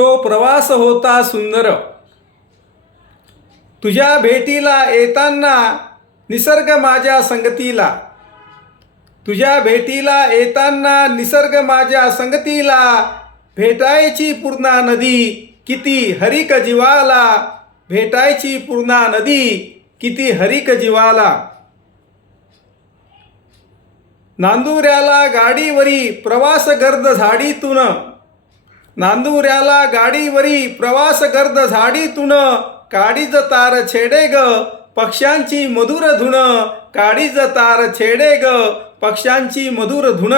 तो प्रवास होता सुंदर. तुझ्या भेटीला येताना निसर्ग माझ्या संगतीला. तुझ्या भेटीला येताना निसर्ग माझ्या संगतीला. भेटायची पूर्णा नदी किती हरिक जीवाला. भेटायची पूर्णा नदी किती हरिक जीवाला. नांदुऱ्याला गाडीवरी प्रवास गर्द झाडीतून. नांदुऱ्याला गाडीवरी प्रवास गर्द झाडीतून. काडीज तार छेडे ग पक्ष्यांची मधुर धुन. काडीज तार छेडे ग पक्ष्यांची मधुर धुन.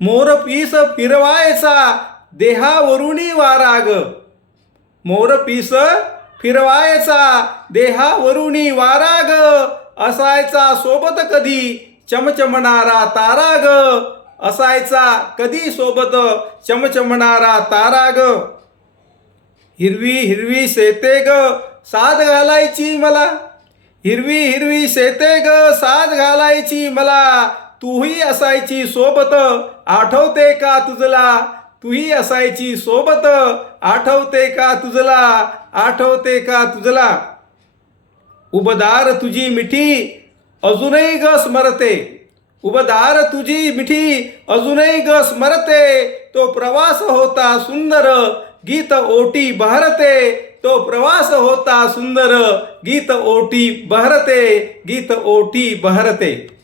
मोरपीस फिरवायचा देहावरुणी वारा ग. मोरपीस फिरवायचा देहावरुणी वारा ग. असायचा सोबत कधी चमचमणारा तारा ग. असायचा कधी सोबत चमचमणारा तारा ग. हिरवी हिरवी शेते ग साद घालायची मला. हिरवी हिरवी शेते ग साद घालायची मला. तूही असायची सोबत आठवते का तुझला. तूही असायची सोबत आठवते का तुझला. आठवते का तुझला. उबदार तुझी मिठी अजूनही ग स्मरते. उबदार तुझी मिठी अजूनही ग स्मरते. तो प्रवास होता सुंदर गीत ओटी बहरते. तो प्रवास होता सुंदर गीत ओटी बहरते. गीत ओटी बहरते.